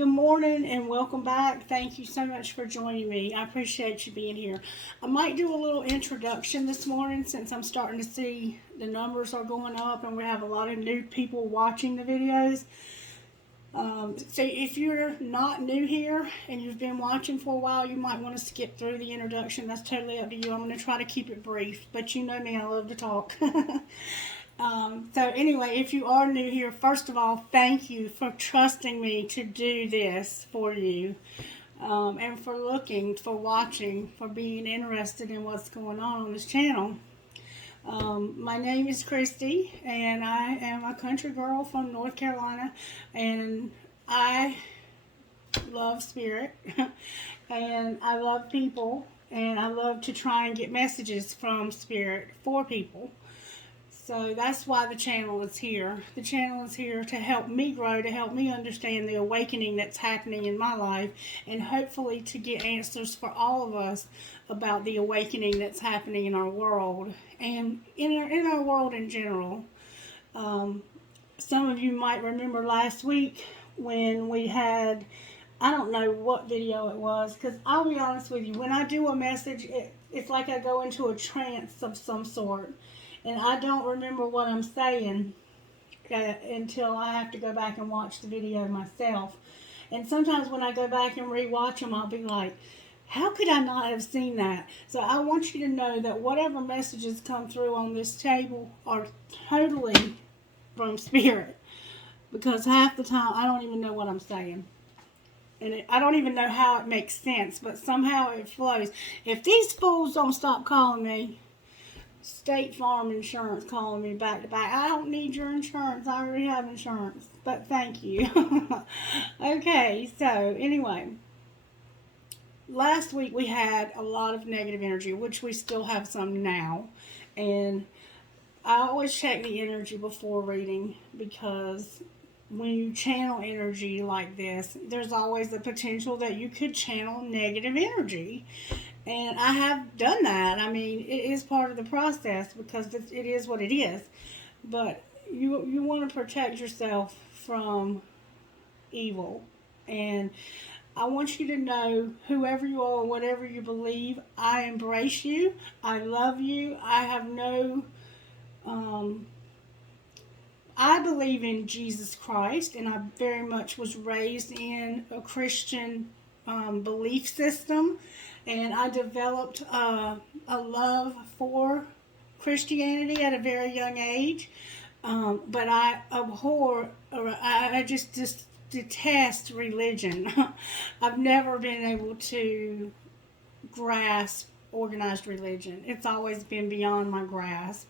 good morning and welcome back. Thank you so much for joining me. I appreciate you being here. I might do a little introduction this morning since I'm starting to see the numbers are going up and we have a lot of new people watching the videos. So if you're not new here and you've been watching for a while, you might want to skip through the introduction. That's totally up to you. I'm going to try to keep it brief, but you know me, I love to talk. So anyway, if you are new here, first of all, thank you for trusting me to do this for you, and for looking, for watching, for being interested in what's going on this channel. My name is Christie, and I am a country girl from North Carolina, and I love spirit, and I love people, and I love to try and get messages from spirit for people. So that's why the channel is here. The channel is here to help me grow, to help me understand the awakening that's happening in my life, and hopefully to get answers for all of us about the awakening that's happening in our world and in our world in general. Some of you might remember last week when we had, I don't know what video it was, because I'll be honest with you, when I do a message, it's like I go into a trance of some sort. And I don't remember what I'm saying until I have to go back and watch the video myself. And sometimes when I go back and rewatch them, I'll be like, how could I not have seen that? So I want you to know that whatever messages come through on this table are totally from spirit. Because half the time, I don't even know what I'm saying. And I don't even know how it makes sense, but somehow it flows. If these fools don't stop calling me, State Farm Insurance calling me back to back. I don't need your insurance. I already have insurance. But thank you. Okay, so anyway. Last week we had a lot of negative energy, which we still have some now. And I always check the energy before reading because when you channel energy like this, there's always the potential that you could channel negative energy. And I have done that. I mean, it is part of the process because it is what it is. But you want to protect yourself from evil. And I want you to know, whoever you are, whatever you believe, I embrace you. I love you. I have no... I believe in Jesus Christ, and I very much was raised in a Christian belief system. And I developed a love for Christianity at a very young age. But I abhor, I just detest religion. I've never been able to grasp organized religion. It's always been beyond my grasp.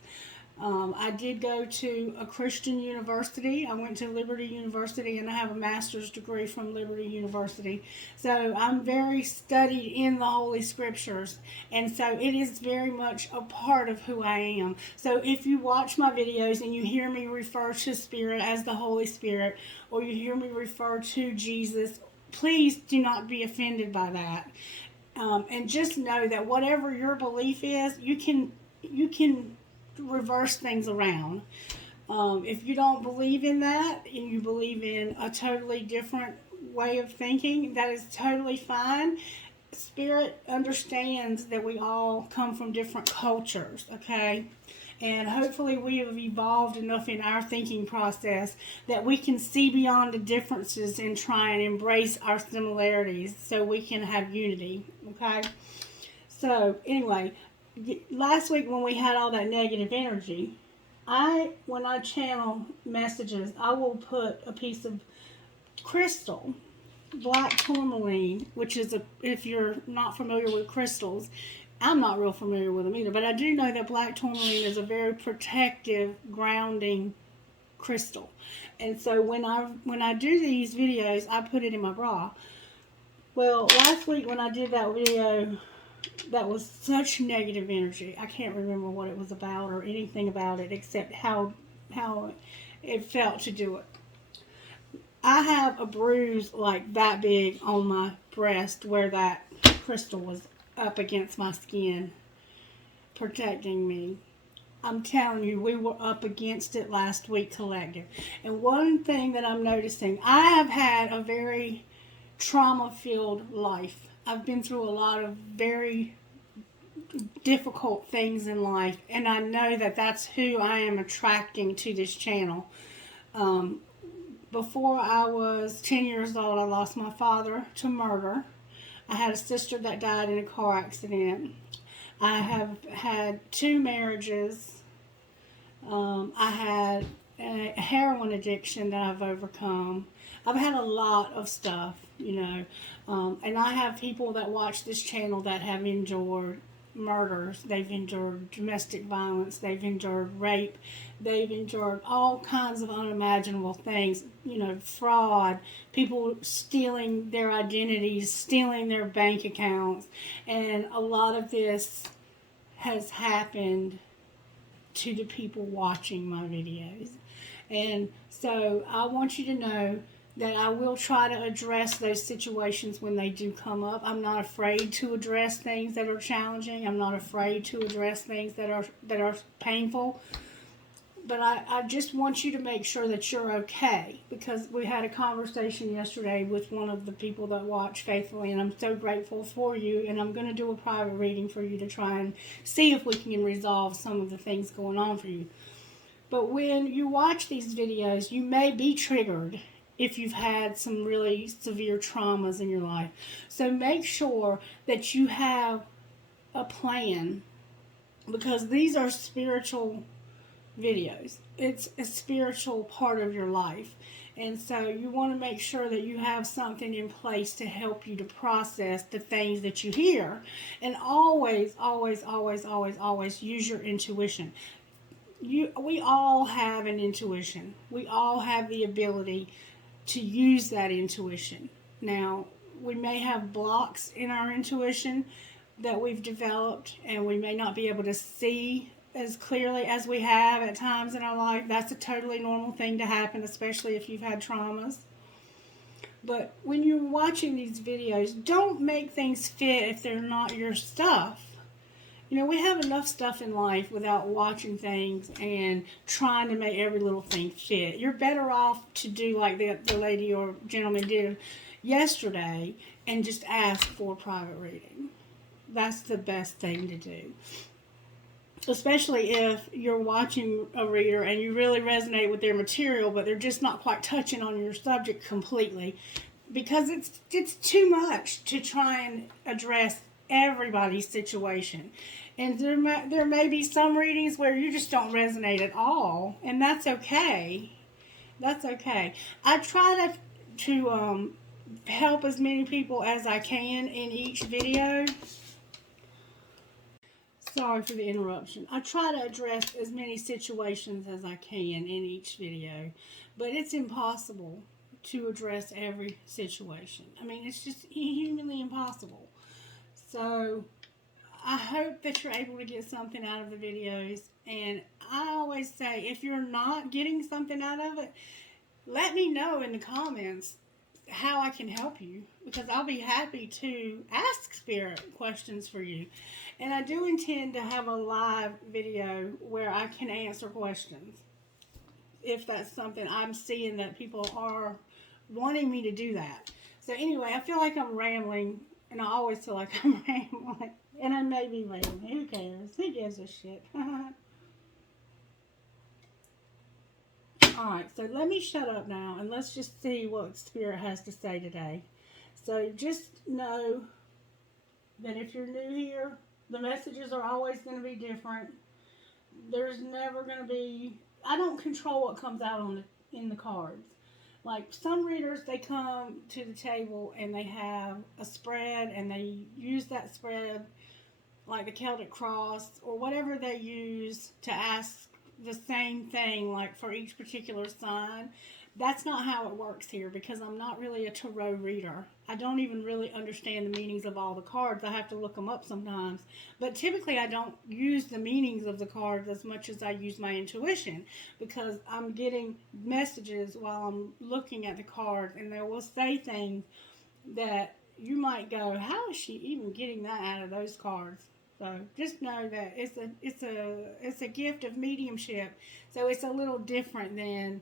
I did go to a Christian university. I went to Liberty University, and I have a master's degree from Liberty University. So I'm very studied in the Holy Scriptures, and so it is very much a part of who I am. So if you watch my videos and you hear me refer to Spirit as the Holy Spirit, or you hear me refer to Jesus, please do not be offended by that. And just know that whatever your belief is, you can reverse things around. If you don't believe in that and you believe in a totally different way of thinking, that is totally fine. Spirit understands that we all come from different cultures, okay? And hopefully we have evolved enough in our thinking process that we can see beyond the differences and try and embrace our similarities so we can have unity, okay? So anyway, last week when we had all that negative energy, when I channel messages, I will put a piece of crystal, black tourmaline, which is if you're not familiar with crystals, I'm not real familiar with them either, but I do know that black tourmaline is a very protective, grounding crystal. And so when I do these videos, I put it in my bra. Well, last week when I did that video, that was such negative energy. I can't remember what it was about or anything about it except how it felt to do it. I have a bruise like that big on my breast where that crystal was up against my skin, protecting me. I'm telling you, we were up against it last week collective. And one thing that I'm noticing, I have had a very trauma-filled life. I've been through a lot of very difficult things in life, and I know that that's who I am attracting to this channel. Before I was 10 years old, I lost my father to murder. I had a sister that died in a car accident. I have had 2 marriages. I had a heroin addiction that I've overcome. I've had a lot of stuff, and I have people that watch this channel that have endured murders, they've endured domestic violence, they've endured rape, they've endured all kinds of unimaginable things, fraud, people stealing their identities, stealing their bank accounts, and a lot of this has happened to the people watching my videos. And so I want you to know that I will try to address those situations when they do come up. I'm not afraid to address things that are challenging. I'm not afraid to address things that are painful. But I just want you to make sure that you're okay, because we had a conversation yesterday with one of the people that watch faithfully, and I'm so grateful for you, and I'm going to do a private reading for you to try and see if we can resolve some of the things going on for you. But when you watch these videos, you may be triggered if you've had some really severe traumas in your life. So make sure that you have a plan, because these are spiritual videos. It's a spiritual part of your life. And so you want to make sure that you have something in place to help you to process the things that you hear. And always, always, always, always, always use your intuition. We all have an intuition. We all have the ability to use that intuition. Now, we may have blocks in our intuition that we've developed, and we may not be able to see as clearly as we have at times in our life. That's a totally normal thing to happen, especially if you've had traumas. But when you're watching these videos, don't make things fit if they're not your stuff. We have enough stuff in life without watching things and trying to make every little thing fit. You're better off to do like the lady or gentleman did yesterday and just ask for a private reading. That's the best thing to do. Especially if you're watching a reader and you really resonate with their material, but they're just not quite touching on your subject completely, because it's too much to try and address everybody's situation. And there may be some readings where you just don't resonate at all, and that's okay. That's okay. I try to help as many people as I can in each video. Sorry for the interruption. I try to address as many situations as I can in each video, but it's impossible to address every situation. I mean, it's just humanly impossible. So I hope that you're able to get something out of the videos. And I always say, if you're not getting something out of it, let me know in the comments how I can help you, because I'll be happy to ask Spirit questions for you. And I do intend to have a live video where I can answer questions, if that's something I'm seeing that people are wanting me to do that. So anyway, I feel like I'm rambling, and I always feel like I'm rambling. And I may be rambling. Who cares? Who gives a shit? Alright, so let me shut up now, and let's just see what Spirit has to say today. So just know that if you're new here, the messages are always going to be different. There's never going to be... I don't control what comes out in the cards. Like, some readers, they come to the table and they have a spread, and they use that spread, like the Celtic Cross, or whatever they use to ask the same thing, like for each particular sign. That's not how it works here, because I'm not really a tarot reader. I don't even really understand the meanings of all the cards. I have to look them up sometimes. But typically I don't use the meanings of the cards as much as I use my intuition, because I'm getting messages while I'm looking at the cards, and they will say things that you might go, how is she even getting that out of those cards? So just know that it's a gift of mediumship. So it's a little different than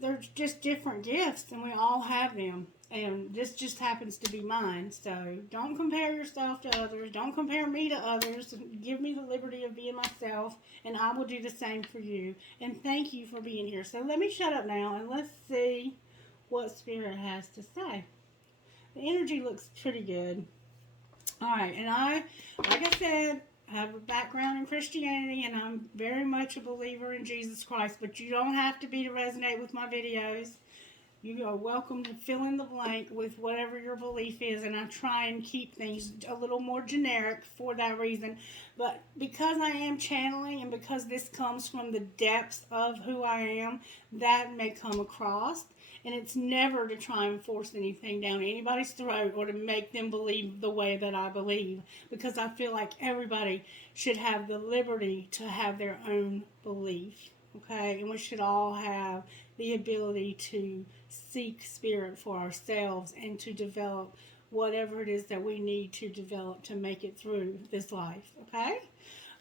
they're just different gifts, and we all have them. And this just happens to be mine. So don't compare yourself to others. Don't compare me to others. Give me the liberty of being myself, and I will do the same for you. And thank you for being here. So let me shut up now, and let's see what Spirit has to say. The energy looks pretty good. All right, and like I said, I have a background in Christianity, and I'm very much a believer in Jesus Christ, but you don't have to be to resonate with my videos. You are welcome to fill in the blank with whatever your belief is, and I try and keep things a little more generic for that reason. But because I am channeling, and because this comes from the depths of who I am, that may come across. And it's never to try and force anything down anybody's throat or to make them believe the way that I believe, because I feel like everybody should have the liberty to have their own belief. Okay, and we should all have the ability to seek Spirit for ourselves and to develop whatever it is that we need to develop to make it through this life. Okay?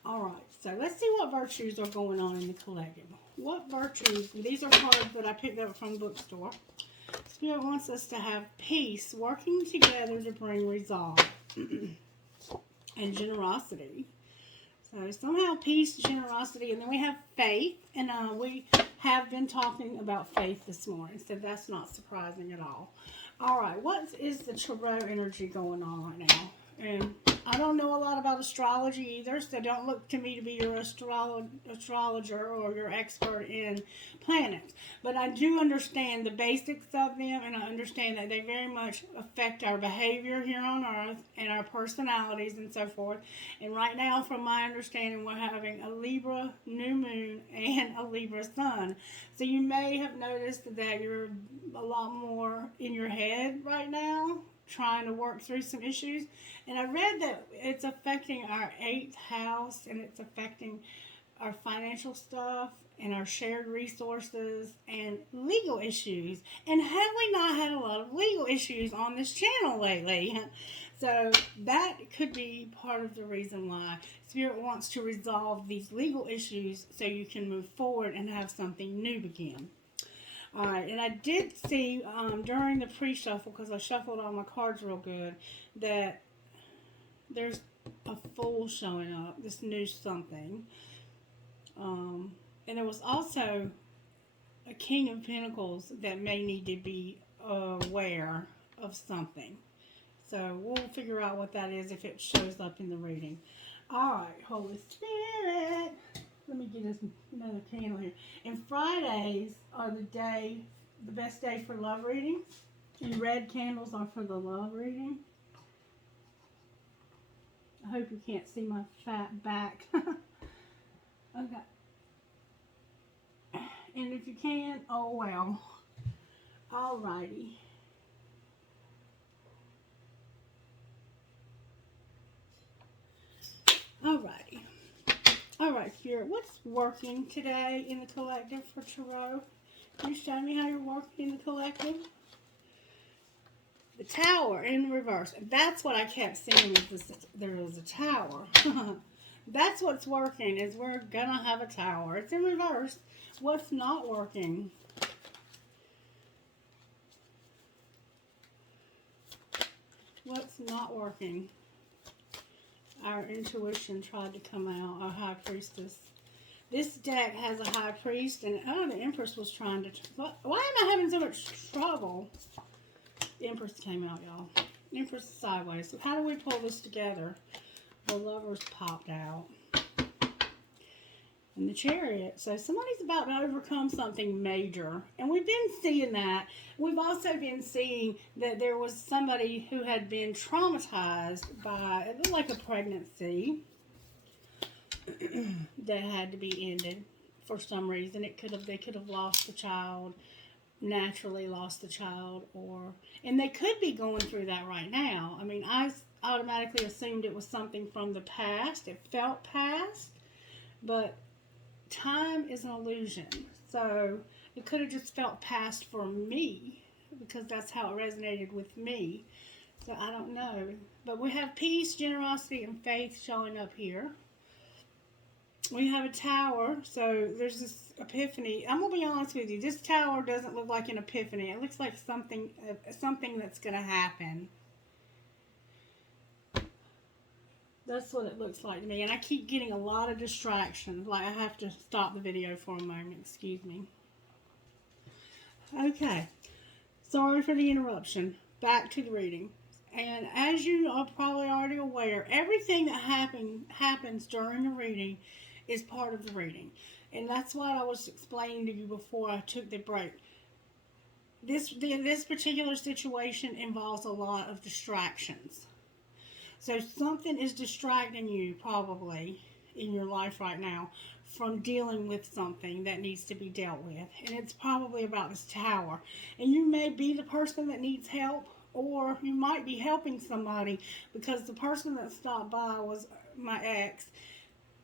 All right, so let's see what virtues are going on in the collective. What virtues? These are cards that I picked up from the bookstore. Spirit wants us to have peace, working together to bring resolve, and generosity. So somehow peace, generosity, and then we have faith, and we have been talking about faith this morning, so that's not surprising at all. All right, what is the tarot energy going on right now? And I don't know a lot about astrology either, so don't look to me to be your astrologer or your expert in planets. But I do understand the basics of them, and I understand that they very much affect our behavior here on Earth and our personalities and so forth. And right now, from my understanding, we're having a Libra new moon and a Libra sun. So you may have noticed that you're a lot more in your head right now, trying to work through some issues. And I read that it's affecting our 8th house, and it's affecting our financial stuff and our shared resources and legal issues. And have we not had a lot of legal issues on this channel lately? So that could be part of the reason why Spirit wants to resolve these legal issues so you can move forward and have something new begin. All right, and I did see during the pre-shuffle, because I shuffled all my cards real good, that there's a Fool showing up, this new something. And there was also a King of Pentacles that may need to be aware of something. So we'll figure out what that is if it shows up in the reading. All right, Holy Spirit. Let me get another candle here. And Fridays are the best day for love reading. And red candles are for the love reading. I hope you can't see my fat back. Okay. And if you can, oh well. Alrighty. Alrighty. Alright, Spirit, what's working today in the collective for Tarot? Can you show me how you're working in the collective? The Tower in reverse. That's what I kept seeing, there was a tower. That's what's working, is we're gonna have a tower. It's in reverse. What's not working? What's not working? Our intuition tried to come out, our High Priestess. This deck has a High Priest, and the Empress was trying to... Why am I having so much trouble? The Empress came out, y'all. The Empress is sideways. So how do we pull this together? The Lovers popped out. And the Chariot. So somebody's about to overcome something major. And we've been seeing that. We've also been seeing that there was somebody who had been traumatized by, it looked like a pregnancy that had to be ended for some reason. They could have lost the child, naturally lost the child, and they could be going through that right now. I mean, I automatically assumed it was something from the past. It felt past, but time is an illusion. So it could have just felt past for me, because that's how it resonated with me. So I don't know. But we have peace, generosity, and faith showing up here. We have a tower, so there's this epiphany. I'm gonna be honest with you. This tower doesn't look like an epiphany. It looks like something that's gonna happen. That's what it looks like to me. And I keep getting a lot of distractions. Like I have to stop the video for a moment. Excuse me. Okay. Sorry for the interruption. Back to the reading. And as you are probably already aware, everything that happens during a reading is part of the reading. And that's what I was explaining to you before I took the break. This particular situation involves a lot of distractions. So something is distracting you probably in your life right now from dealing with something that needs to be dealt with. And it's probably about this tower. And you may be the person that needs help, or you might be helping somebody because the person that stopped by was my ex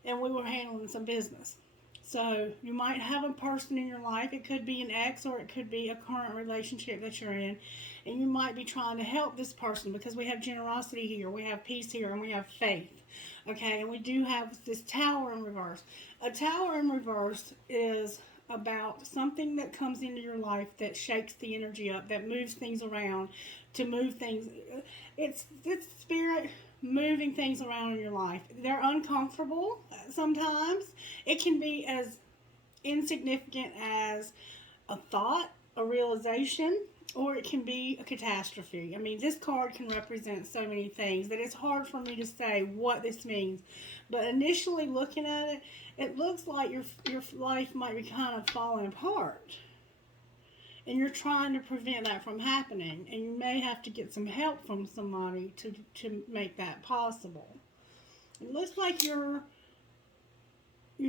and we were handling some business. So you might have a person in your life. It could be an ex or it could be a current relationship that you're in. And you might be trying to help this person because we have generosity here, we have peace here, and we have faith. Okay, and we do have this tower in reverse. A tower in reverse is about something that comes into your life that shakes the energy up, that moves things around, to move things. It's spirit moving things around in your life. They're uncomfortable sometimes. It can be as insignificant as a thought, a realization, or it can be a catastrophe. I mean, this card can represent so many things that it's hard for me to say what this means. But initially looking at it, it looks like your life might be kind of falling apart. And you're trying to prevent that from happening. And you may have to get some help from somebody to make that possible. It looks like you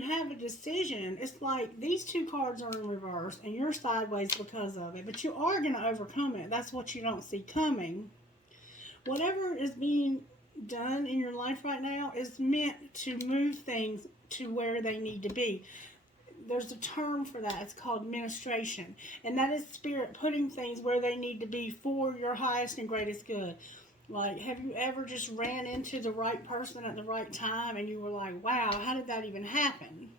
have a decision. It's like these two cards are in reverse and you're sideways because of it. But you are going to overcome it. That's what you don't see coming. Whatever is being done in your life right now is meant to move things to where they need to be. There's a term for that. It's called ministration. And that is spirit putting things where they need to be for your highest and greatest good. Like, have you ever just ran into the right person at the right time and you were like, wow, how did that even happen?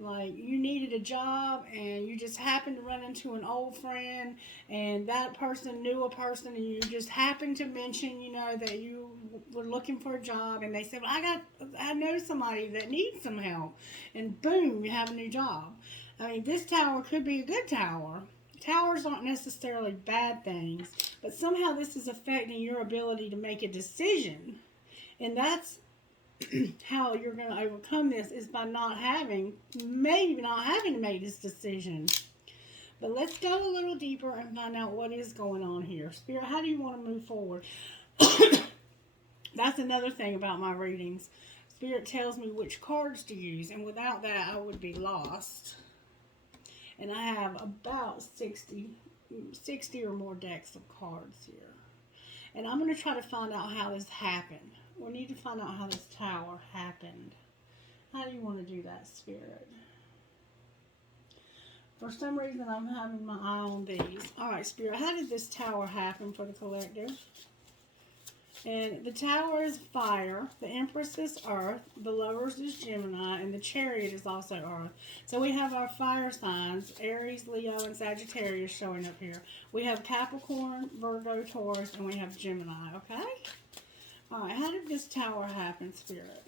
Like, you needed a job and you just happened to run into an old friend and that person knew a person and you just happened to mention, that you were looking for a job and they said, well, I know somebody that needs some help. And boom, you have a new job. I mean, this tower could be a good tower. Towers aren't necessarily bad things, but somehow this is affecting your ability to make a decision. And that's how you're going to overcome this, is by maybe not having to make this decision. But let's go a little deeper and find out what is going on here. Spirit, how do you want to move forward? That's another thing about my readings. Spirit tells me which cards to use, and without that I would be lost. And I have about 60 or more decks of cards here. And I'm going to try to find out how this happened. We need to find out how this tower happened. How do you want to do that, Spirit? For some reason, I'm having my eye on these. All right, Spirit, how did this tower happen for the collective? And the tower is fire, the Empress is earth, the Lovers is Gemini, and the Chariot is also earth. So we have our fire signs, Aries, Leo, and Sagittarius showing up here. We have Capricorn, Virgo, Taurus, and we have Gemini, okay? All right, how did this tower happen, Spirit?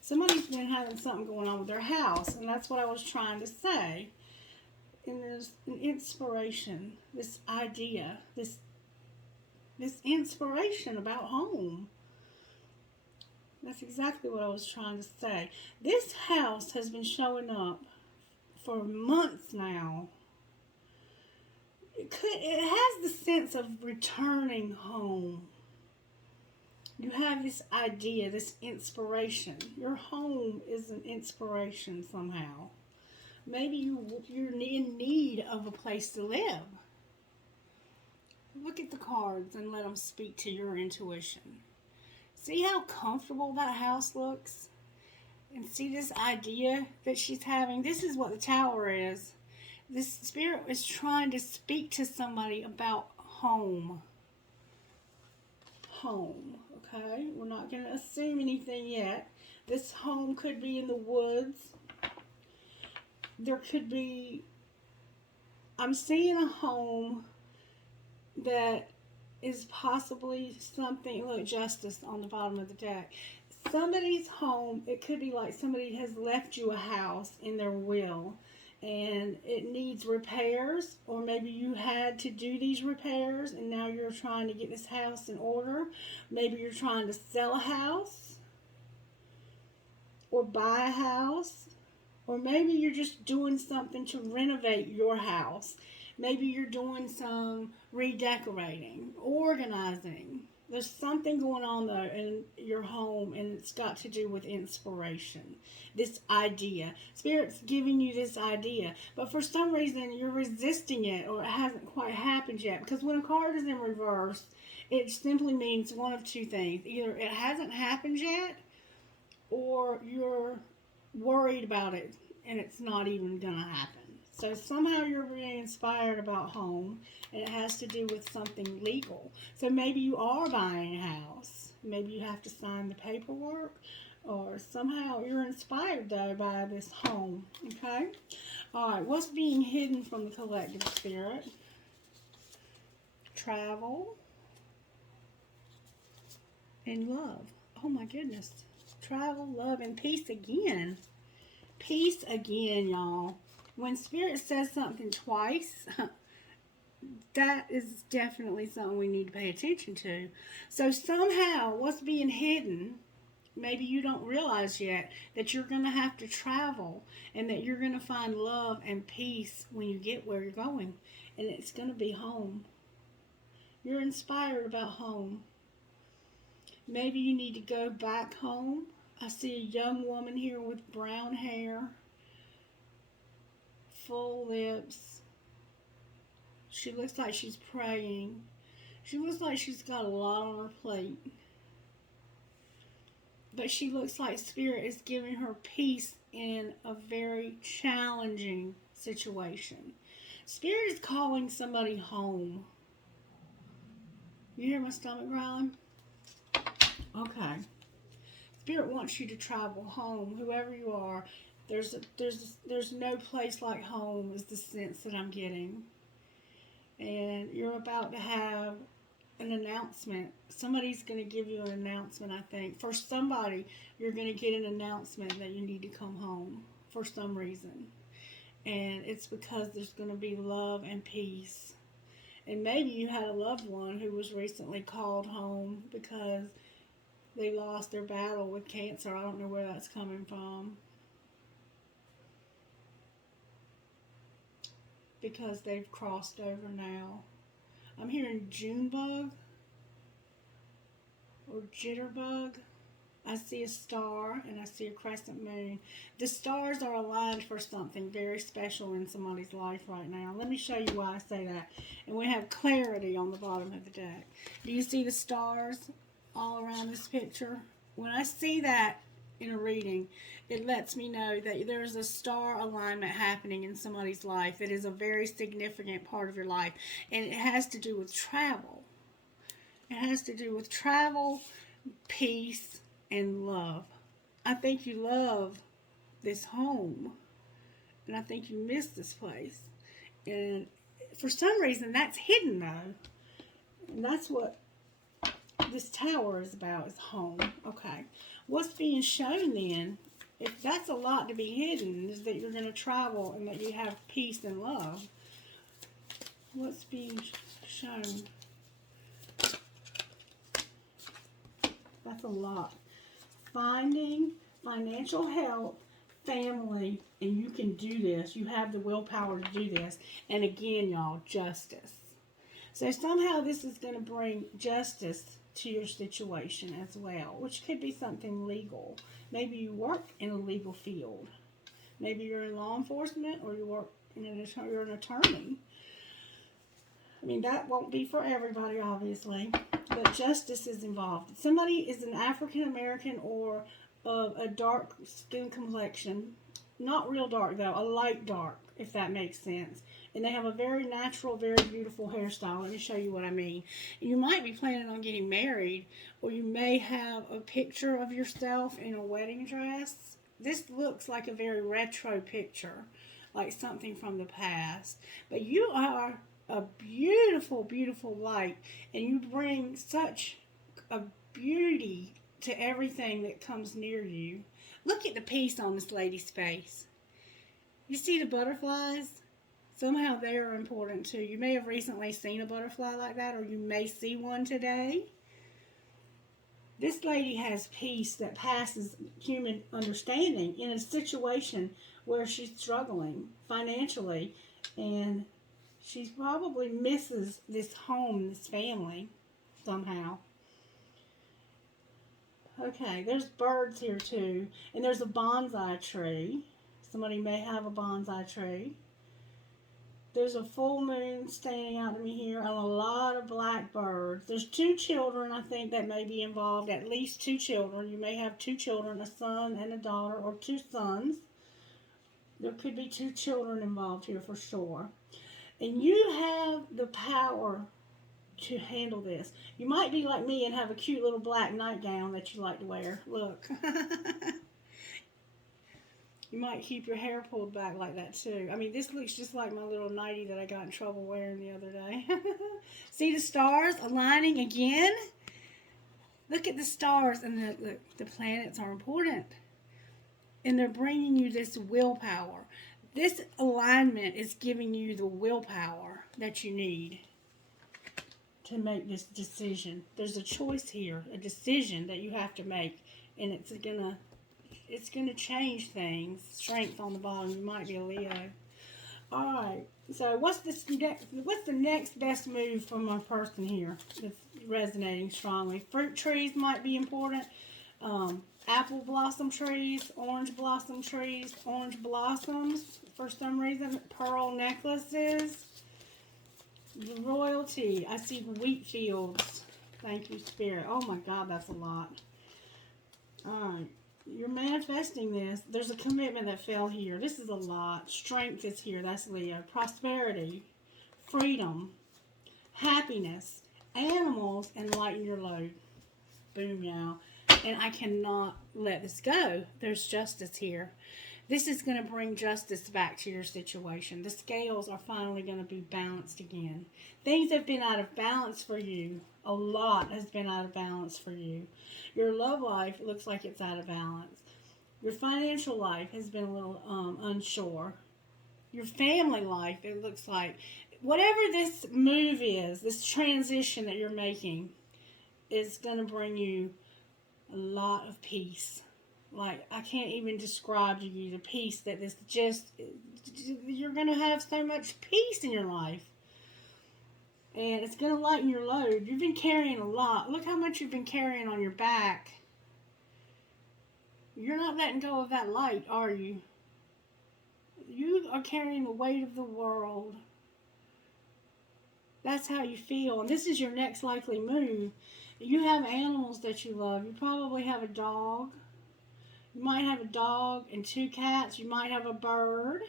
Somebody's been having something going on with their house, and that's what I was trying to say. And there's an inspiration, this idea, this inspiration about home. That's exactly what I was trying to say. This house has been showing up for months now. It has the sense of returning home. You have this idea, this inspiration. Your home is an inspiration somehow. Maybe you're in need of a place to live. Look at the cards and let them speak to your intuition. See how comfortable that house looks? And see this idea that she's having? This is what the tower is. This spirit is trying to speak to somebody about home. Home, okay? We're not going to assume anything yet. This home could be in the woods. There could be, I'm seeing a home that is possibly something, look, justice on the bottom of the deck. Somebody's home, it could be like somebody has left you a house in their will and it needs repairs, or maybe you had to do these repairs and now you're trying to get this house in order. Maybe you're trying to sell a house or buy a house, or maybe you're just doing something to renovate your house. Maybe you're doing some redecorating, organizing. There's something going on though in your home, and it's got to do with inspiration. This idea. Spirit's giving you this idea, but for some reason you're resisting it, or it hasn't quite happened yet. Because when a card is in reverse, it simply means one of two things. Either it hasn't happened yet, or you're worried about it and it's not even going to happen. So somehow you're being inspired about home, and it has to do with something legal. So maybe you are buying a house. Maybe you have to sign the paperwork, or somehow you're inspired though by this home. Okay? All right, what's being hidden from the collective spirit? Travel and love. Oh my goodness. Travel, love, and peace again. Peace again, y'all. When Spirit says something twice, that is definitely something we need to pay attention to. So somehow, what's being hidden, maybe you don't realize yet, that you're going to have to travel, and that you're going to find love and peace when you get where you're going. And it's going to be home. You're inspired about home. Maybe you need to go back home. I see a young woman here with brown hair, full lips. She looks like she's praying. She looks like she's got a lot on her plate. But she looks like Spirit is giving her peace in a very challenging situation. Spirit is calling somebody home. You hear my stomach growling? Okay. Spirit wants you to travel home, whoever you are. There's no place like home is the sense that I'm getting. And you're about to have an announcement. Somebody's going to give you an announcement, I think. For somebody, you're going to get an announcement that you need to come home for some reason. And it's because there's going to be love and peace. And maybe you had a loved one who was recently called home because they lost their battle with cancer. I don't know where that's coming from. Because they've crossed over now. I'm hearing Junebug or Jitterbug. I see a star and I see a crescent moon. The stars are aligned for something very special in somebody's life right now. Let me show you why I say that. And we have clarity on the bottom of the deck. Do you see the stars all around this picture? When I see that in a reading, it lets me know that there's a star alignment happening in somebody's life that is a very significant part of your life. And it has to do with travel. It has to do with travel, peace, and love. I think you love this home. And I think you miss this place. And for some reason, that's hidden though. And that's what this tower is about, is home. Okay. What's being shown then, if that's a lot to be hidden, is that you're going to travel and that you have peace and love. What's being shown? That's a lot. Finding financial health, family, and you can do this. You have the willpower to do this. And again, y'all, justice. So somehow this is going to bring justice to your situation as well, which could be something legal. Maybe you work in a legal field. Maybe you're in law enforcement, or you work you're an attorney. I mean, that won't be for everybody, obviously, but justice is involved. Somebody is an African American or of a dark skin complexion, not real dark though, a light dark. if that makes sense. And they have a very natural, very beautiful hairstyle. Let me show you what I mean. You might be planning on getting married, or you may have a picture of yourself in a wedding dress. This looks like a very retro picture, like something from the past. But you are a beautiful, beautiful light, and you bring such a beauty to everything that comes near you. Look at the peace on this lady's face. You see the butterflies? Somehow they are important too. You may have recently seen a butterfly like that, or you may see one today. This lady has peace that passes human understanding in a situation where she's struggling financially, and she probably misses this home, this family, somehow. Okay, there's birds here too, and there's a bonsai tree. Somebody may have a bonsai tree. There's a full moon standing out to me here and a lot of blackbirds. There's 2 children, I think, that may be involved, at least 2 children. You may have 2 children, a son and a daughter, or 2 sons. There could be 2 children involved here for sure. And you have the power to handle this. You might be like me and have a cute little black nightgown that you like to wear. Look. You might keep your hair pulled back like that too. I mean, this looks just like my little nightie that I got in trouble wearing the other day. See the stars aligning again? Look at the stars, and the planets are important. And they're bringing you this willpower. This alignment is giving you the willpower that you need to make this decision. There's a choice here, a decision that you have to make, and it's gonna change things. Strength on the bottom. You might be a Leo. All right. So what's the next best move from my person here that's resonating strongly? Fruit trees might be important. Apple blossom trees, orange blossom trees, orange blossoms for some reason. Pearl necklaces. Royalty. I see wheat fields. Thank you, Spirit. Oh my God, that's a lot. All right. You're manifesting this. There's a commitment that fell here. This is a lot. Strength is here. That's Leo. Prosperity, freedom, happiness, animals, and lighten your load. Boom, y'all. And I cannot let this go. There's justice here. This is going to bring justice back to your situation. The scales are finally going to be balanced again. Things have been out of balance for you. A lot has been out of balance for you. Your love life looks like it's out of balance. Your financial life has been a little unsure. Your family life, it looks like. Whatever this move is, this transition that you're making, is going to bring you a lot of peace. Like, I can't even describe to you the peace that this you're going to have so much peace in your life. And it's going to lighten your load. You've been carrying a lot. Look how much you've been carrying on your back. You're not letting go of that light, are you? You are carrying the weight of the world. That's how you feel. And this is your next likely move. You have animals that you love. You probably have a dog. You might have a dog and 2 cats. You might have a bird.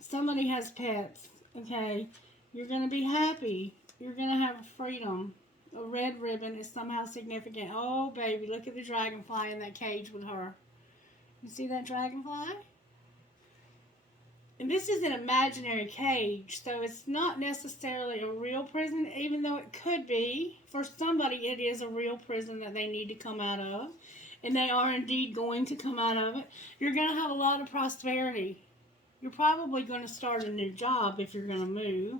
Somebody has pets. Okay. You're going to be happy. You're going to have freedom. A red ribbon is somehow significant. Oh, baby, look at the dragonfly in that cage with her. You see that dragonfly? And this is an imaginary cage, so it's not necessarily a real prison, even though it could be. For somebody, it is a real prison that they need to come out of. And they are indeed going to come out of it. You're going to have a lot of prosperity. You're probably going to start a new job if you're going to move.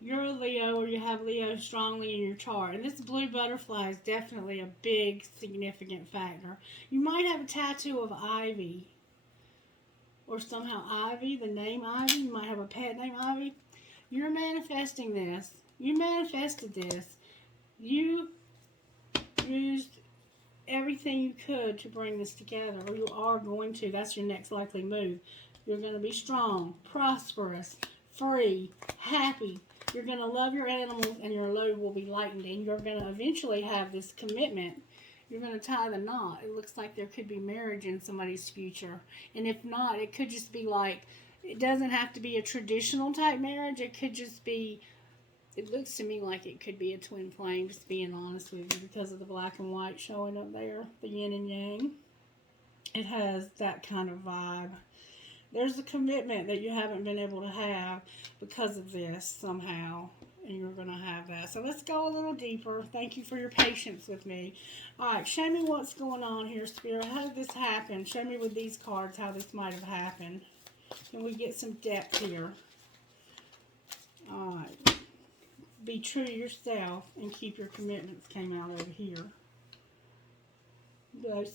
You're a Leo, or you have Leo strongly in your chart. And this blue butterfly is definitely a big, significant factor. You might have a tattoo of Ivy. Or somehow Ivy, the name Ivy. You might have a pet named Ivy. You're manifesting this. You manifested this. You used everything you could to bring this together. Or you are going to. That's your next likely move. You're going to be strong, prosperous, free, happy. You're going to love your animals, and your load will be lightened. And you're going to eventually have this commitment. You're going to tie the knot. It looks like there could be marriage in somebody's future. And if not, it could just be like It doesn't have to be a traditional type marriage. It could just be, it looks to me like it could be a twin flame, just being honest with you, because of the black and white showing up there, the yin and yang. It has that kind of vibe. There's a commitment that you haven't been able to have because of this somehow, and you're going to have that. So let's go a little deeper. Thank you for your patience with me. All right, show me what's going on here, Spirit. How did this happen? Show me with these cards how this might have happened. Can we get some depth here? All right. Be true to yourself and keep your commitments came out over here.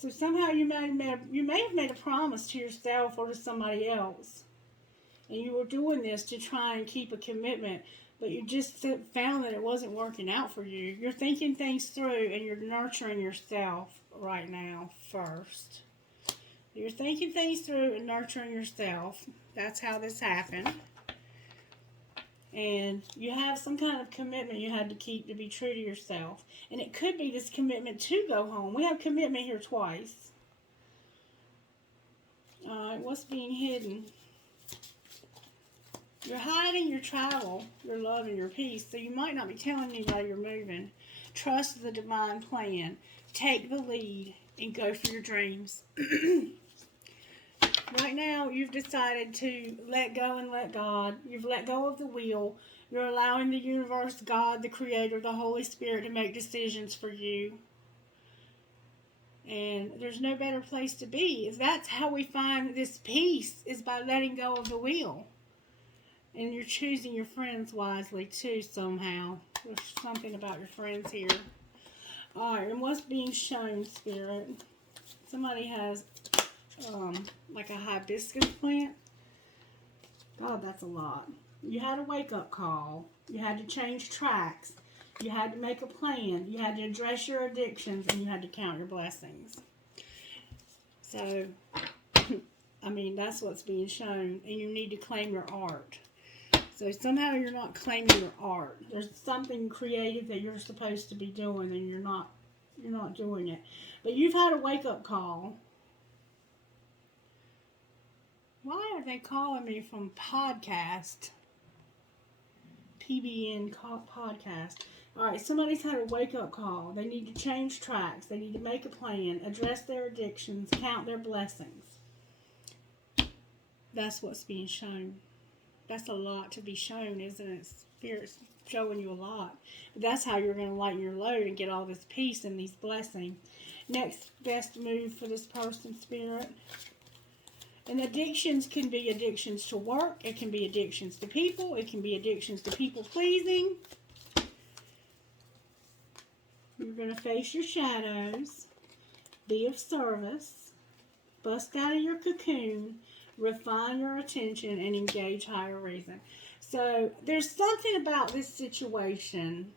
So somehow you may have made a promise to yourself or to somebody else, and you were doing this to try and keep a commitment, but you just found that it wasn't working out for you. You're thinking things through, and you're nurturing yourself right now first. You're thinking things through and nurturing yourself. That's how this happened. And you have some kind of commitment you had to keep to be true to yourself. And it could be this commitment to go home. We have commitment here twice. Alright, what's being hidden? You're hiding your travel, your love, and your peace. So you might not be telling anybody you're moving. Trust the divine plan. Take the lead and go for your dreams. Right now, you've decided to let go and let God. You've let go of the wheel. You're allowing the universe, God, the Creator, the Holy Spirit to make decisions for you. And there's no better place to be. That's how we find this peace, is by letting go of the wheel. And you're choosing your friends wisely, too, somehow. There's something about your friends here. Alright, and what's being shown, Spirit? Somebody has like a hibiscus plant. God, that's a lot. You had a wake-up call. You had to change tracks. You had to make a plan. You had to address your addictions, and you had to count your blessings. So, I mean, that's what's being shown, and you need to claim your art. So somehow you're not claiming your art. There's something creative that you're supposed to be doing, and you're not doing it. But you've had a wake-up call. Why are they calling me from podcast? PBN podcast. Alright, somebody's had a wake-up call. They need to change tracks. They need to make a plan, address their addictions, count their blessings. That's what's being shown. That's a lot to be shown, isn't it? Spirit's showing you a lot. But that's how you're going to lighten your load and get all this peace and these blessings. Next best move for this person, Spirit. And addictions can be addictions to work. It can be addictions to people. It can be addictions to people pleasing. You're going to face your shadows. Be of service. Bust out of your cocoon. Refine your attention and engage higher reason. So there's something about this situation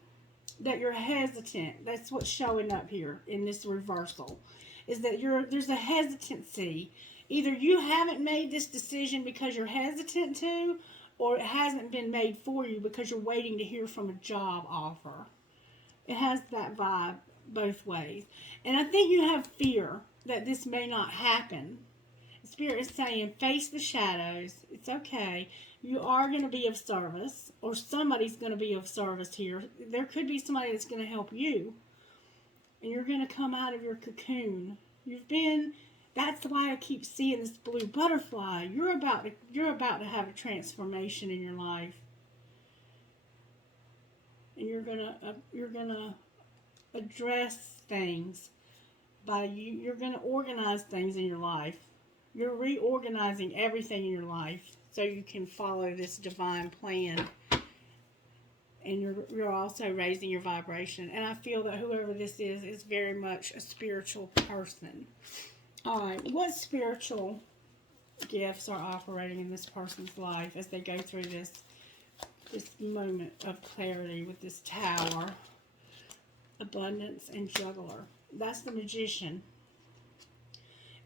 that you're hesitant. That's what's showing up here in this reversal. Is that there's a hesitancy. Either you haven't made this decision because you're hesitant to, or it hasn't been made for you because you're waiting to hear from a job offer. It has that vibe both ways. And I think you have fear that this may not happen. The Spirit is saying, face the shadows. It's okay. You are going to be of service, or somebody's going to be of service here. There could be somebody that's going to help you. And you're going to come out of your cocoon. That's why I keep seeing this blue butterfly. You're about to have a transformation in your life. And you're gonna address things you're gonna organize things in your life. You're reorganizing everything in your life so you can follow this divine plan. And you're also raising your vibration. And I feel that whoever this is very much a spiritual person. Alright, what spiritual gifts are operating in this person's life as they go through this moment of clarity with this Tower, Abundance, and Juggler? That's the Magician.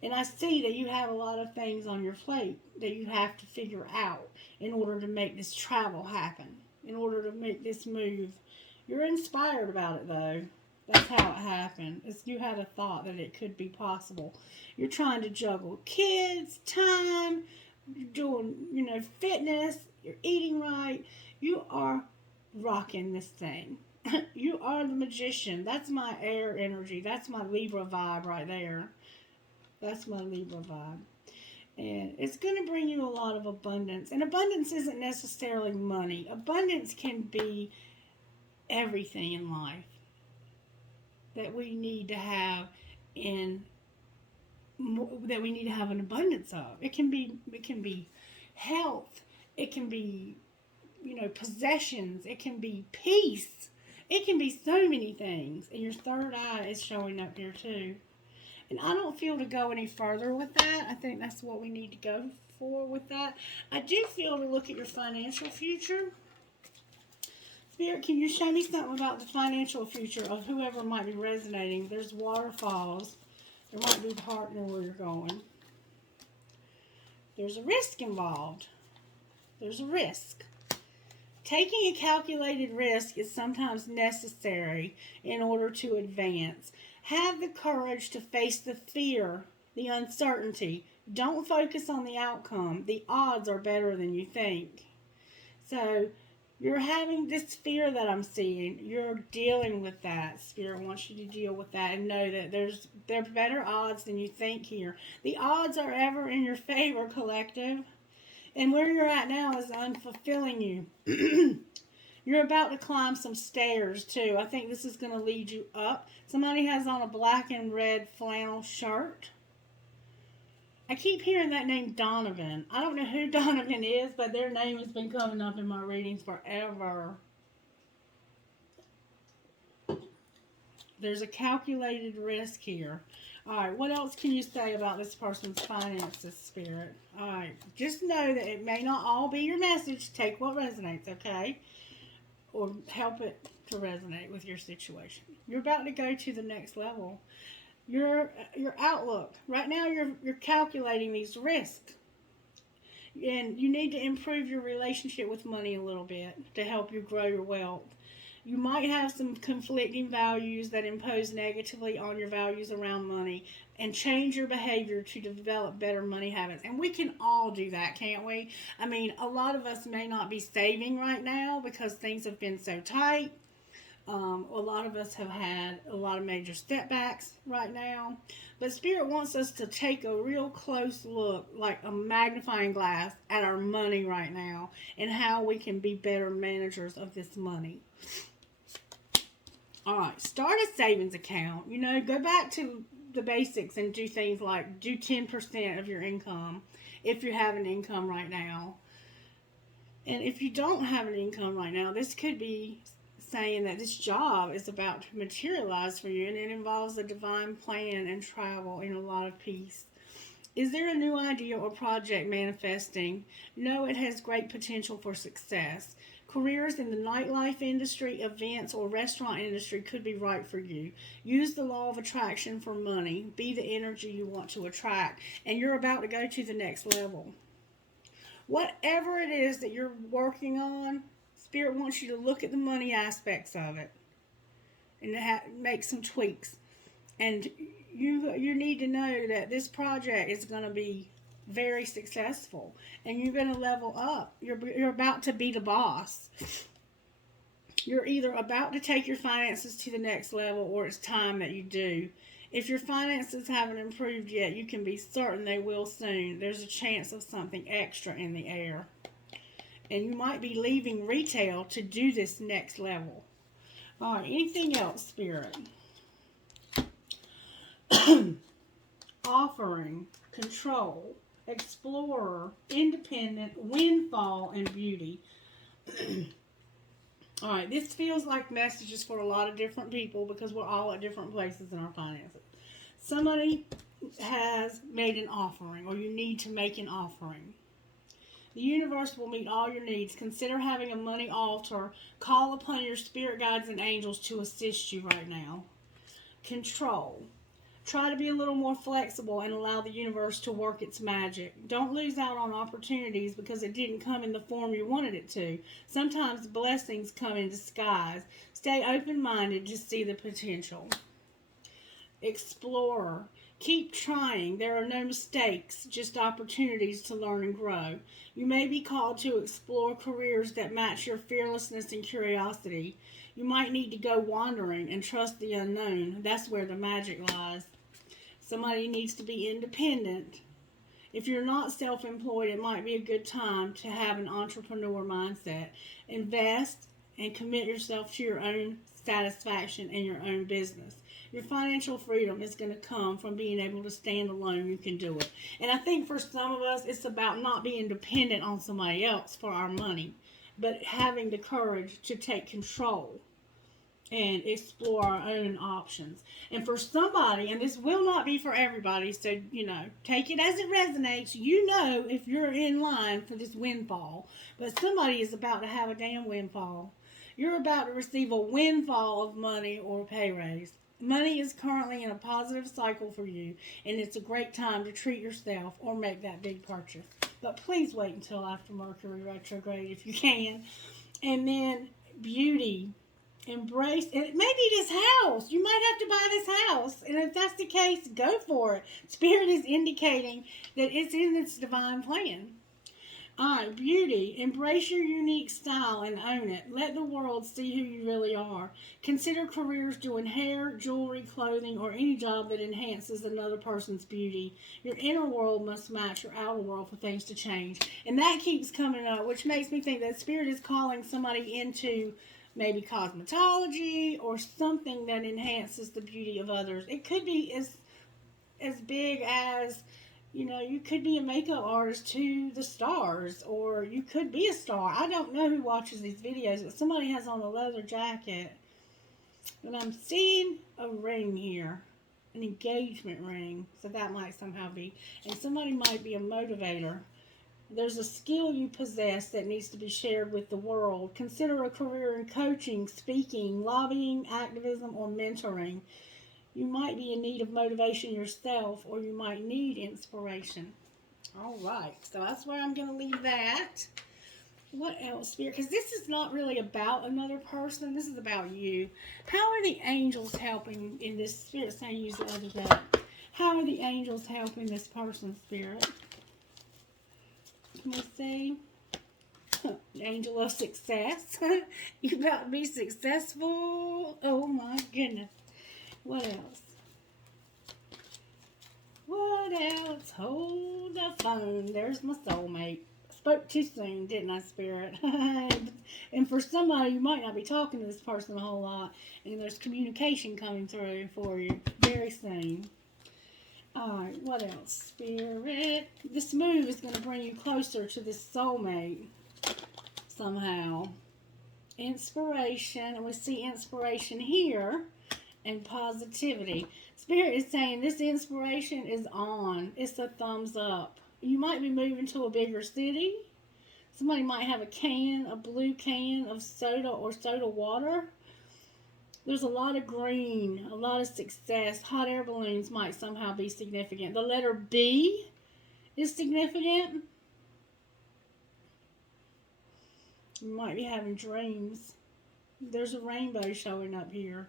And I see that you have a lot of things on your plate that you have to figure out in order to make this travel happen, in order to make this move. You're inspired about it, though. That's how it happened. You had a thought that it could be possible. You're trying to juggle kids, time, doing, fitness, you're eating right, you are rocking this thing. You are the magician. That's my air energy. That's my Libra vibe right there. That's my Libra vibe. And it's going to bring you a lot of abundance. And abundance isn't necessarily money. Abundance can be everything in life that we need to have in that we need to have an abundance of. It can be health. It can be, possessions. It can be peace. It can be so many things. And your third eye is showing up here too. And I don't feel to go any further with that. I think that's what we need to go for with that. I do feel to look at your financial future. Spirit, can you show me something about the financial future of whoever might be resonating? There's waterfalls. There might be a partner where you're going. There's a risk involved. There's a risk. Taking a calculated risk is sometimes necessary in order to advance. Have the courage to face the fear, the uncertainty. Don't focus on the outcome. The odds are better than you think. So, you're having this fear that I'm seeing. You're dealing with that. Spirit wants you to deal with that and know that there are better odds than you think here. The odds are ever in your favor, collective. And where you're at now is unfulfilling you. You're about to climb some stairs, too. I think this is going to lead you up. Somebody has on a black and red flannel shirt. I keep hearing that name Donovan. I don't know who Donovan is, but their name has been coming up in my readings forever. There's a calculated risk here. All right, what else can you say about this person's finances, Spirit? All right, just know that it may not all be your message. Take what resonates, okay? Or help it to resonate with your situation. You're about to go to the next level. Your outlook. Right now you're calculating these risks. And you need to improve your relationship with money a little bit to help you grow your wealth. You might have some conflicting values that impose negatively on your values around money, and change your behavior to develop better money habits. And we can all do that, can't we? I mean, a lot of us may not be saving right now because things have been so tight. A lot of us have had a lot of major setbacks right now. But Spirit wants us to take a real close look, like a magnifying glass, at our money right now and how we can be better managers of this money. All right, start a savings account. Go back to the basics and do things like do 10% of your income if you have an income right now. And if you don't have an income right now, this could be saying that this job is about to materialize for you, and it involves a divine plan and travel and a lot of peace. Is there a new idea or project manifesting? No, it has great potential for success. Careers in the nightlife industry, events, or restaurant industry could be right for you. Use the law of attraction for money. Be the energy you want to attract. And you're about to go to the next level. Whatever it is that you're working on, Spirit wants you to look at the money aspects of it and make some tweaks. And you need to know that this project is going to be very successful, and you're going to level up. You're about to be the boss. You're either about to take your finances to the next level, or it's time that you do. If your finances haven't improved yet, you can be certain they will soon. There's a chance of something extra in the air. And you might be leaving retail to do this next level. All right, anything else, Spirit? Offering, control, explorer, independent, windfall, and beauty. All right, this feels like messages for a lot of different people because we're all at different places in our finances. Somebody has made an offering, or you need to make an offering. The universe will meet all your needs. Consider having a money altar. Call upon your spirit guides and angels to assist you right now. Control. Try to be a little more flexible and allow the universe to work its magic. Don't lose out on opportunities because it didn't come in the form you wanted it to. Sometimes blessings come in disguise. Stay open-minded to see the potential. Explorer. Keep trying. There are no mistakes, just opportunities to learn and grow. You may be called to explore careers that match your fearlessness and curiosity. You might need to go wandering and trust the unknown. That's where the magic lies. Somebody needs to be independent. If you're not self-employed, it might be a good time to have an entrepreneur mindset. Invest and commit yourself to your own satisfaction and your own business. Your financial freedom is going to come from being able to stand alone. You can do it. And I think for some of us, it's about not being dependent on somebody else for our money, but having the courage to take control and explore our own options. And for somebody, and this will not be for everybody, so, take it as it resonates. If you're in line for this windfall, but somebody is about to have a damn windfall. You're about to receive a windfall of money or pay raise. Money is currently in a positive cycle for you, and it's a great time to treat yourself or make that big purchase. But please wait until after Mercury retrograde if you can. And then beauty. Embrace it. Maybe this house. You might have to buy this house. And if that's the case, go for it. Spirit is indicating that it's in its divine plan. Alright, beauty. Embrace your unique style and own it. Let the world see who you really are. Consider careers doing hair, jewelry, clothing, or any job that enhances another person's beauty. Your inner world must match your outer world for things to change. And that keeps coming up, which makes me think that Spirit is calling somebody into maybe cosmetology or something that enhances the beauty of others. It could be as big as, you could be a makeup artist to the stars, or you could be a star. I don't know who watches these videos, but somebody has on a leather jacket. And I'm seeing a ring here, an engagement ring, so that might somehow be. And somebody might be a motivator. There's a skill you possess that needs to be shared with the world. Consider a career in coaching, speaking, lobbying, activism, or mentoring. You might be in need of motivation yourself, or you might need inspiration. All right, so that's where I'm going to leave that. What else, Spirit? Because this is not really about another person. This is about you. How are the angels helping in this? Spirit saying use the other deck. How are the angels helping this person, Spirit? Can we see? Angel of success. You about to be successful. Oh my goodness. What else? What else? Hold the phone. There's my soulmate. Spoke too soon, didn't I, Spirit? And for somebody, you might not be talking to this person a whole lot, and there's communication coming through for you very soon. Alright, what else, Spirit? This move is going to bring you closer to this soulmate somehow. Inspiration, and we see inspiration here, and positivity. Spirit is saying this inspiration is on. It's a thumbs up. You might be moving to a bigger city. Somebody might have a blue can of soda or soda water. There's a lot of green, a lot of success. Hot air balloons might somehow be significant. The letter B is significant. You might be having dreams. There's a rainbow showing up here.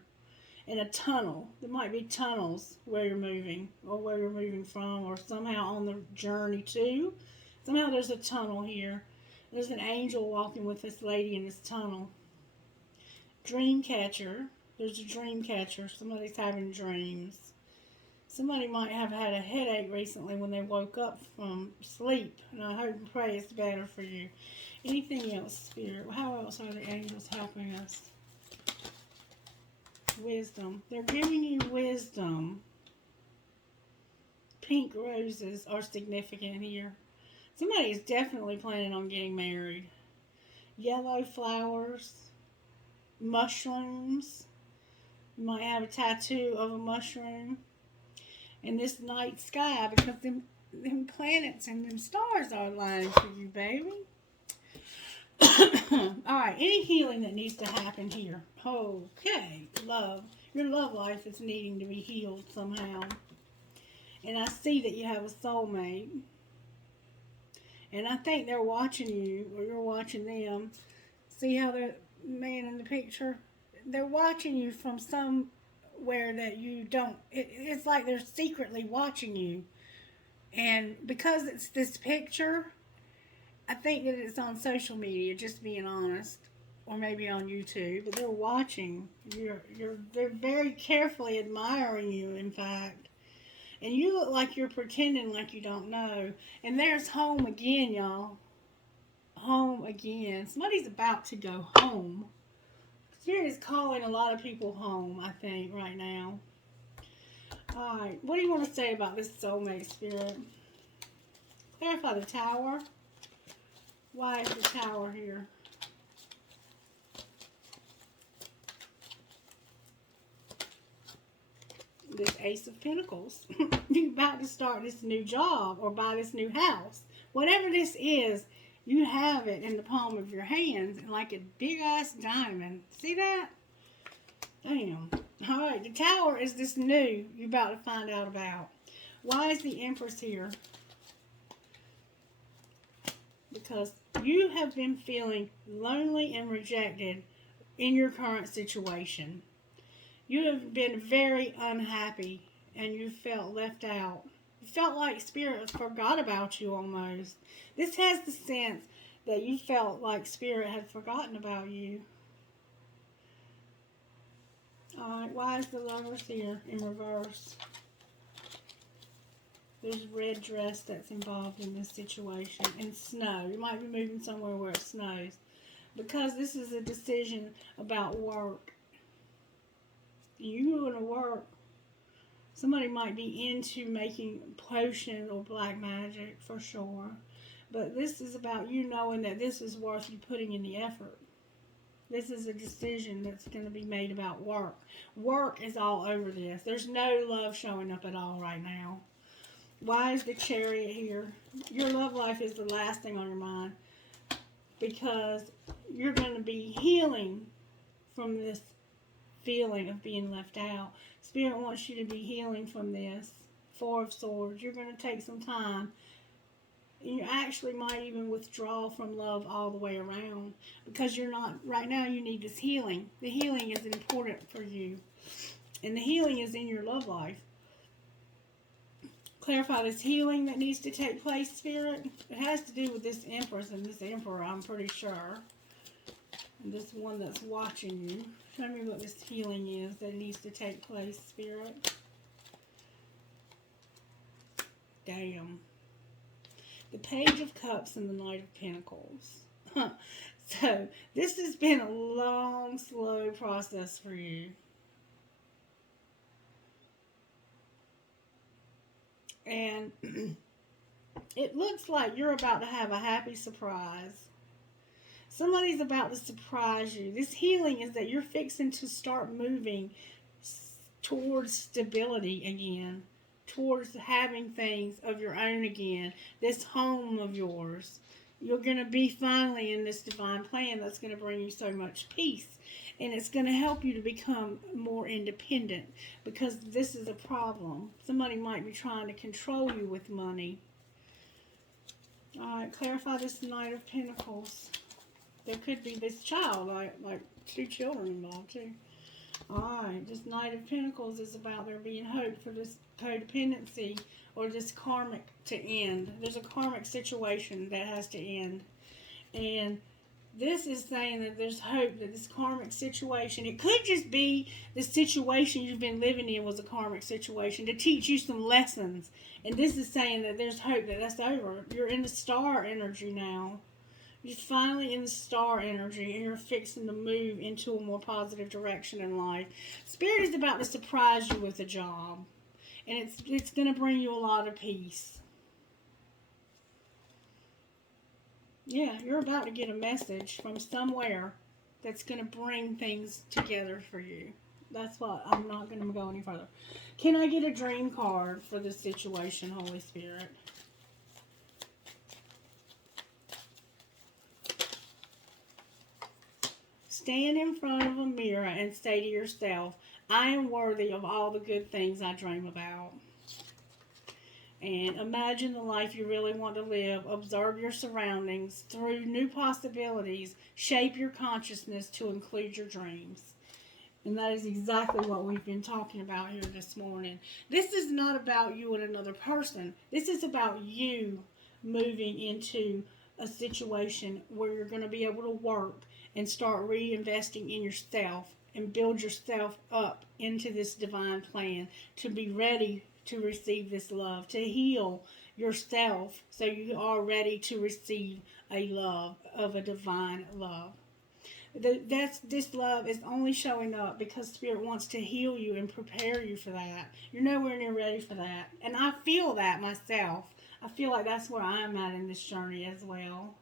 And a tunnel. There might be tunnels where you're moving, or where you're moving from, or somehow on the journey to. Somehow there's a tunnel here. There's an angel walking with this lady in this tunnel. Dream catcher. There's a dream catcher. Somebody's having dreams. Somebody might have had a headache recently when they woke up from sleep. And I hope and pray it's better for you. Anything else, Spirit? How else are the angels helping us? Wisdom. They're giving you wisdom. Pink roses are significant here. Somebody is definitely planning on getting married. Yellow flowers. Mushrooms. You might have a tattoo of a mushroom. And this night sky, because them planets and them stars are aligned for you, baby. Alright, any healing that needs to happen here. Okay, love. Your love life is needing to be healed somehow. And I see that you have a soulmate. And I think they're watching you, or you're watching them. See how the man in the picture? They're watching you from some where that you don't, it's like they're secretly watching you. And because it's this picture, I think that it's on social media, just being honest, or maybe on YouTube, but they're watching. They're very carefully admiring you, in fact. And you look like you're pretending like you don't know. And there's home again, y'all. Home again. Somebody's about to go home. Spirit is calling a lot of people home, I think, right now. Alright, what do you want to say about this soulmate, Spirit? Clarify the Tower. Why is the Tower here? This Ace of Pentacles. You're about to start this new job or buy this new house. Whatever this is, you have it in the palm of your hands and like a big ass diamond. See that? Damn. Alright, the Tower is this new you're about to find out about. Why is the Empress here? Because you have been feeling lonely and rejected in your current situation. You have been very unhappy and you felt left out. You felt like Spirit forgot about you almost. This has the sense that you felt like Spirit had forgotten about you. Alright, why is the Lovers here in reverse? There's a red dress that's involved in this situation. And snow. You might be moving somewhere where it snows. Because this is a decision about work. You going to work. Somebody might be into making potion or black magic for sure. But this is about you knowing that this is worth you putting in the effort. This is a decision that's going to be made about work. Work is all over this. There's no love showing up at all right now. Why is the Chariot here? Your love life is the last thing on your mind. Because you're going to be healing from this feeling of being left out. Spirit wants you to be healing from this. Four of Swords. You're going to take some time. You actually might even withdraw from love all the way around. Because you're not, right now you need this healing. The healing is important for you. And the healing is in your love life. Clarify this healing that needs to take place, Spirit. It has to do with this Empress and this Emperor, I'm pretty sure. And this one that's watching you. Show me what this healing is that needs to take place, Spirit. Damn. The Page of Cups and the Knight of Pentacles. So, this has been a long, slow process for you. And it looks like you're about to have a happy surprise. Somebody's about to surprise you. This healing is that you're fixing to start moving towards stability again. Towards having things of your own again. This home of yours. You're going to be finally in this divine plan that's going to bring you so much peace. And it's going to help you to become more independent. Because this is a problem. Somebody might be trying to control you with money. Alright, clarify this Knight of Pentacles. There could be this child, like two children involved too. Alright, this Knight of Pentacles is about there being hope for this codependency or this karmic to end. There's a karmic situation that has to end. And this is saying that there's hope that this karmic situation, it could just be the situation you've been living in was a karmic situation to teach you some lessons. And this is saying that there's hope that that's over. You're in the star energy now. You're finally in the star energy and you're fixing to move into a more positive direction in life. Spirit is about to surprise you with a job. And it's going to bring you a lot of peace. Yeah, you're about to get a message from somewhere that's going to bring things together for you. That's what, I'm not going to go any further. Can I get a dream card for this situation, Holy Spirit? Stand in front of a mirror and say to yourself, I am worthy of all the good things I dream about. And imagine the life you really want to live. Observe your surroundings. Through new possibilities, shape your consciousness to include your dreams. And that is exactly what we've been talking about here this morning. This is not about you and another person. This is about you moving into a situation where you're going to be able to work and start reinvesting in yourself and build yourself up into this divine plan to be ready to receive this love, to heal yourself so you are ready to receive a love of a divine love. This love is only showing up because Spirit wants to heal you and prepare you for that. You're nowhere near ready for that. And I feel that myself. I feel like that's where I'm at in this journey as well.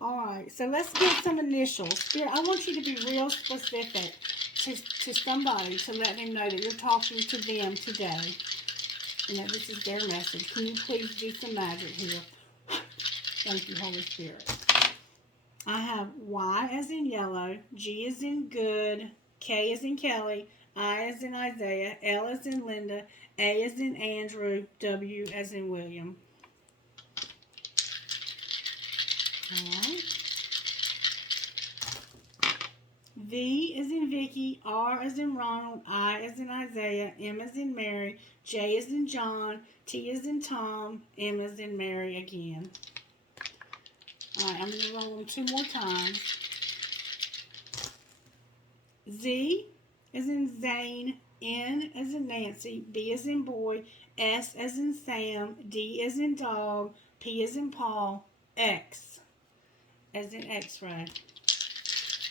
Alright, so let's get some initials. Spirit, I want you to be real specific to somebody to let them know that you're talking to them today. And that this is their message. Can you please do some magic here? Thank you, Holy Spirit. I have Y as in yellow, G as in good, K as in Kelly, I as in Isaiah, L as in Linda, A as in Andrew, W as in William. Alright. V as in Vicky, R as in Ronald, I as in Isaiah, M as in Mary, J as in John, T as in Tom, M as in Mary again. Alright, I'm going to roll them 2 more times. Z as in Zane, N as in Nancy, B as in boy, S as in Sam, D as in dog, P as in Paul, X as in X-ray.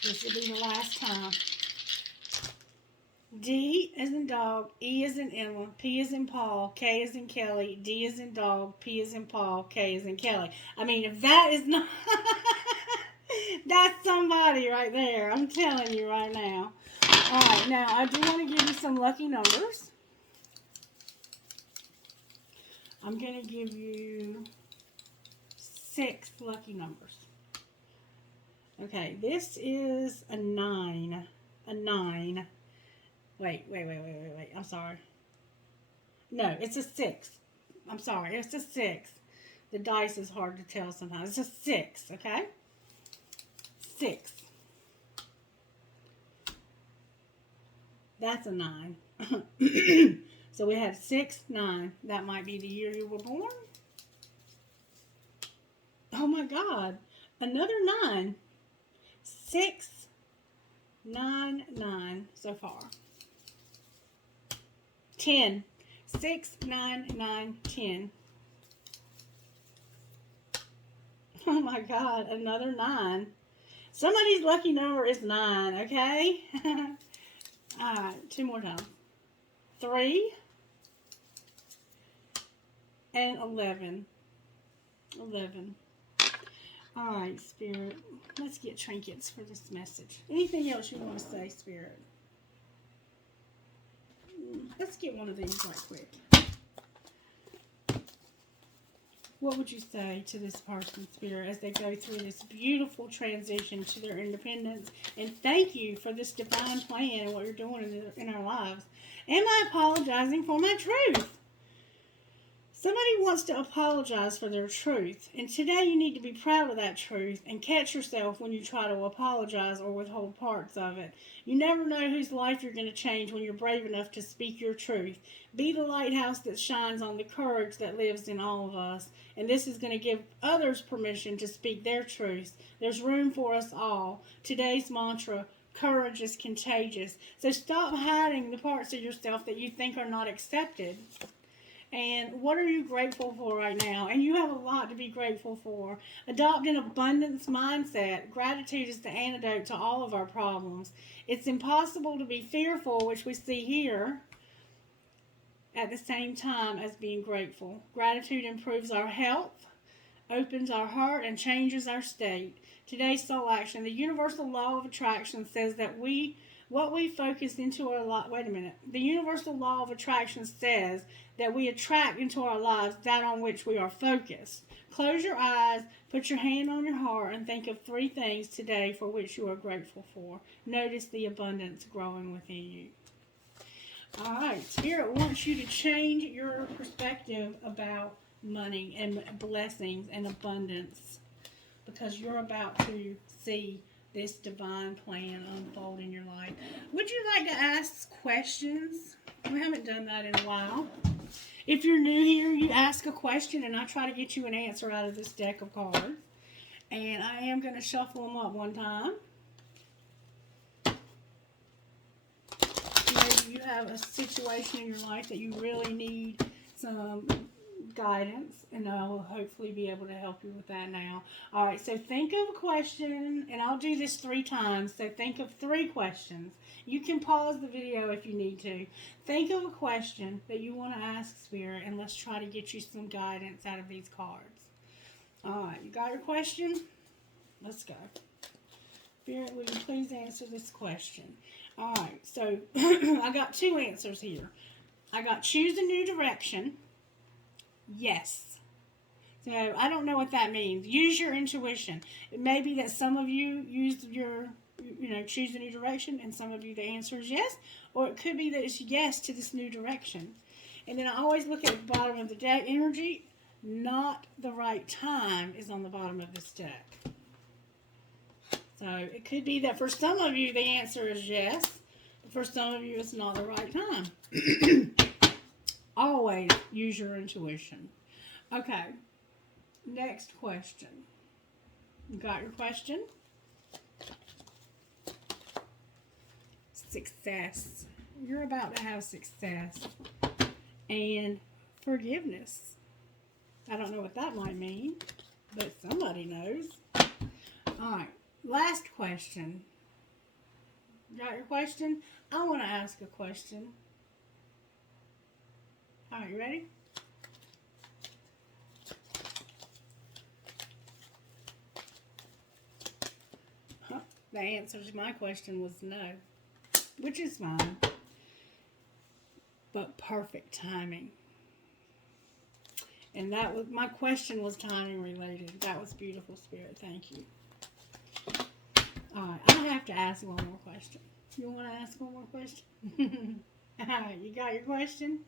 This will be the last time. D as in dog, E as in Emma, P as in Paul, K as in Kelly, D as in dog, P as in Paul, K as in Kelly. I mean, if that is not... That's somebody right there. I'm telling you right now. Alright, now I do want to give you some lucky numbers. I'm going to give you 6 lucky numbers. Okay, this is a 9. A 9. Wait. I'm sorry. No, it's a 6. I'm sorry. It's a 6. The dice is hard to tell sometimes. It's a 6, okay? 6. That's a 9. So we have 6, 9. That might be the year you were born. Oh my God. Another 9. 6, 9, 9 so far. 10. 6, 9, 9, 10. Oh my God, another 9. Somebody's lucky number is 9, okay? Alright, 2 more times. 3 and 11. 11. Alright, Spirit. Let's get trinkets for this message. Anything else you want to say, Spirit? Let's get one of these right quick. What would you say to this person, Spirit, as they go through this beautiful transition to their independence? And thank you for this divine plan and what you're doing in our lives. Am I apologizing for my truth? Somebody wants to apologize for their truth, and today you need to be proud of that truth and catch yourself when you try to apologize or withhold parts of it. You never know whose life you're going to change when you're brave enough to speak your truth. Be the lighthouse that shines on the courage that lives in all of us, and this is going to give others permission to speak their truths. There's room for us all. Today's mantra: courage is contagious. So stop hiding the parts of yourself that you think are not accepted. And what are you grateful for right now? And you have a lot to be grateful for. Adopt an abundance mindset. Gratitude is the antidote to all of our problems. It's impossible to be fearful, which we see here, at the same time as being grateful. Gratitude improves our health, opens our heart, and changes our state. Today's soul action. The universal law of attraction says that what we focus into our life. Wait a minute. The universal law of attraction says that we attract into our lives that on which we are focused. Close your eyes, put your hand on your heart, and think of 3 things today for which you are grateful for. Notice the abundance growing within you. All right, Spirit wants you to change your perspective about money and blessings and abundance, because you're about to see this divine plan unfold in your life. Would you like to ask questions? We haven't done that in a while. If you're new here, you ask a question, and I try to get you an answer out of this deck of cards. And I am going to shuffle them up one time. Maybe you have a situation in your life that you really need some guidance, and I will hopefully be able to help you with that now. All right, so think of a question, and I'll do this 3 times. So think of 3 questions. You can pause the video if you need to. Think of a question that you want to ask Spirit, and let's try to get you some guidance out of these cards. All right, you got your question? Let's go. Spirit, will you please answer this question? All right, so I got 2 answers here. I got choose a new direction. Yes. So I don't know what that means. Use your intuition. It may be that some of you use your, choose a new direction, and some of you the answer is yes. Or it could be that it's yes to this new direction. And then I always look at the bottom of the deck. Energy, not the right time, is on the bottom of this deck. So it could be that for some of you the answer is yes. But for some of you it's not the right time. Always use your intuition. Okay. Next question. You got your question? Success. You're about to have success. And forgiveness. I don't know what that might mean, but somebody knows. Alright. Last question. Got your question? I want to ask a question. Alright, you ready? The answer to my question was no, which is fine, but perfect timing. And that was, my question was timing related. That was beautiful, Spirit. Thank you. Alright, I have to ask one more question. You want to ask one more question? Alright, you got your question?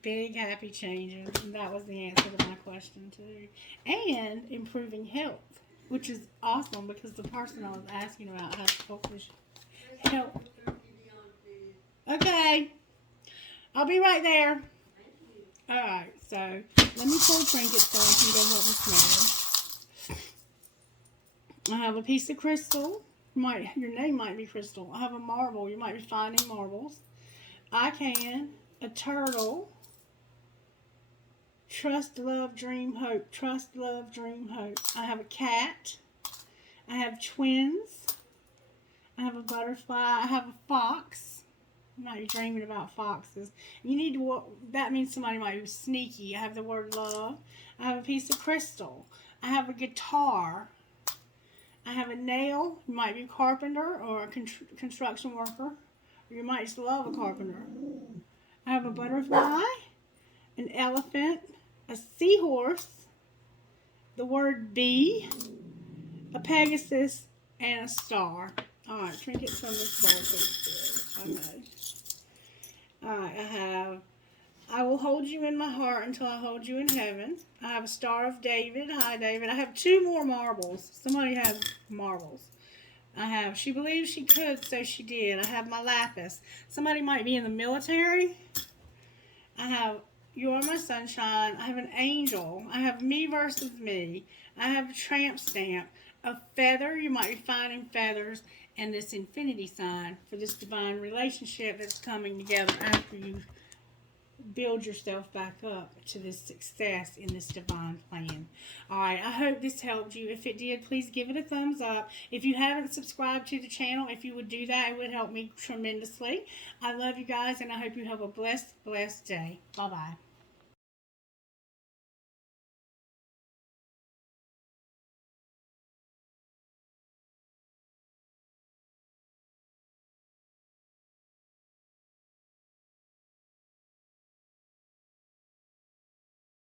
Big happy changes, and that was the answer to my question too. And improving health, which is awesome because the person I was asking about has health. Okay, I'll be right there. Alright, so let me pull trinkets so I can go help Miss Mary. I have a piece of crystal. Your name might be Crystal. I have a marble. You might be finding marbles. A turtle. Trust, love, dream, hope. Trust, love, dream, hope. I have a cat. I have twins. I have a butterfly. I have a fox. You might be dreaming about foxes. You need to, that means somebody might be sneaky. I have the word love. I have a piece of crystal. I have a guitar. I have a nail. You might be a carpenter or a construction worker. Or you might just love a carpenter. I have a butterfly, an elephant, a seahorse, the word bee, a Pegasus, and a star. Alright, trinkets from this bowl, please. Okay. Alright, I will hold you in my heart until I hold you in heaven. I have a Star of David. Hi, David. I have 2 more marbles. Somebody has marbles. I have, she believed she could, so she did. I have my lapis. Somebody might be in the military. I have, you are my sunshine. I have an angel. I have me versus me. I have a tramp stamp. A feather, you might be finding feathers. And this infinity sign for this divine relationship that's coming together after you build yourself back up to this success in this divine plan. Alright, I hope this helped you. If it did, please give it a thumbs up. If you haven't subscribed to the channel, if you would do that, it would help me tremendously. I love you guys, and I hope you have a blessed day. Bye-bye.